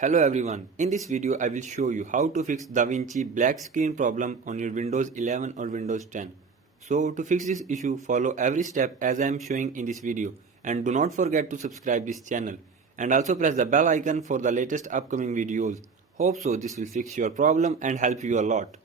Hello everyone, in this video I will show you how to fix DaVinci black screen problem on your Windows 11 or Windows 10. So to fix this issue, follow every step as I am showing in this video, and do not forget to subscribe this channel and also press the bell icon for the latest upcoming videos. Hope so this will fix your problem and help you a lot.